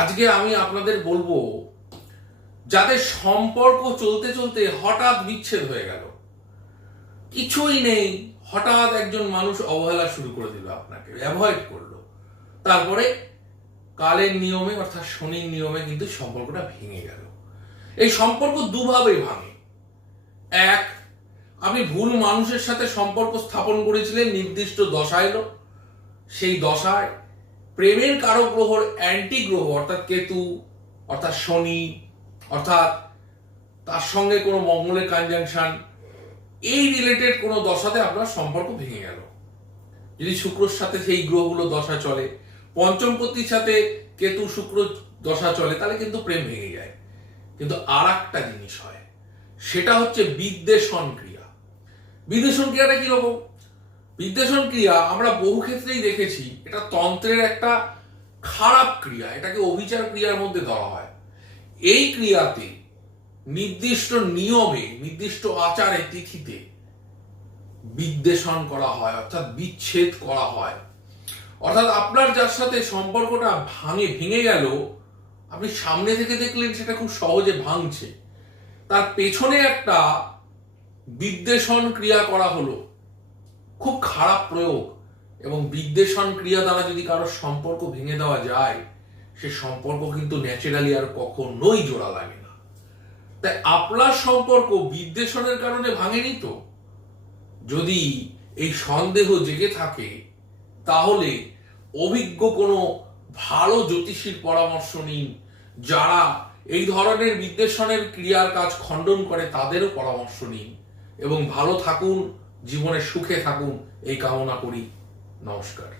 আজকে আমি আপনাদের বলবো যাদের সম্পর্ক চলতে চলতে হঠাৎ বিচ্ছেদ হয়ে গেল, কিছুই নেই, হঠাৎ একজন মানুষ অবহেলা শুরু করে দিল, আপনাকে অ্যাভয়েড করলো, তারপরে কালের নিয়মে অর্থাৎ শনির নিয়মে কিন্তু সম্পর্কটা ভেঙে গেল। এই সম্পর্ক দুভাবে ভাঙে। এক, আপনি ভুল মানুষের সাথে সম্পর্ক স্থাপন করেছিলেন, নির্দিষ্ট দশা এলো, সেই দশায় প্রেমের কারক গ্রহর অ্যান্টি গ্রহ অর্থাৎ কেতু অর্থাৎ শনি অর্থাৎ তার সঙ্গে কোনো মঙ্গলের কনজাংশন, এই রিলেটেড কোনো দশাতে আপনার সম্পর্ক ভেঙে গেল। যদি শুক্রর সাথে সেই গ্রহগুলো দশা চলে, পঞ্চমপতির সাথে কেতু শুক্র দশা চলে, তাহলে কিন্তু প্রেম ভেঙে যায়। কিন্তু আর একটা জিনিস হয়, সেটা হচ্ছে বিদ্বেষণ ক্রিয়া। বিদ্বেষণ ক্রিয়াটা কিরকম? বিদ্বেষণ ক্রিয়া আমরা বহু ক্ষেত্রেই দেখেছি, এটা তন্ত্রের একটা খারাপ ক্রিয়া, এটাকে অভিচার ক্রিয়ার মধ্যে ধরা হয়। এই ক্রিয়াতে নির্দিষ্ট নিয়মে, নির্দিষ্ট আচারে, তিথিতে বিদ্বেষণ করা হয় অর্থাৎ বিচ্ছেদ করা হয়। অর্থাৎ আপনার যার সাথে সম্পর্কটা ভেঙে গেল, আপনি সামনে থেকে দেখলেন সেটা খুব সহজে ভাঙছে, তার পেছনে একটা বিদ্বেষণ ক্রিয়া করা হলো, খুব খারাপ প্রয়োগ। এবং বিদ্বেষণ ক্রিয়া দ্বারা যদি কারোর সম্পর্ক ভেঙে দেওয়া যায়, সে সম্পর্ক কিন্তু ন্যাচারালি আর কখনোই জোড়া লাগে না। তাই আপনার সম্পর্ক বিদ্বেষণের কারণে ভাঙেনি তো? যদি এই সন্দেহ জেগে থাকে, তাহলে অভিজ্ঞ কোনো ভালো জ্যোতিষীর পরামর্শ নিন। যারা এই ধরনের বিদ্বেষণের ক্রিয়ার কাজ খণ্ডন করে, তাদেরও পরামর্শ নিন এবং ভালো থাকুন, জীবনে সুখে থাকুন, এই কামনা করি। নমস্কার।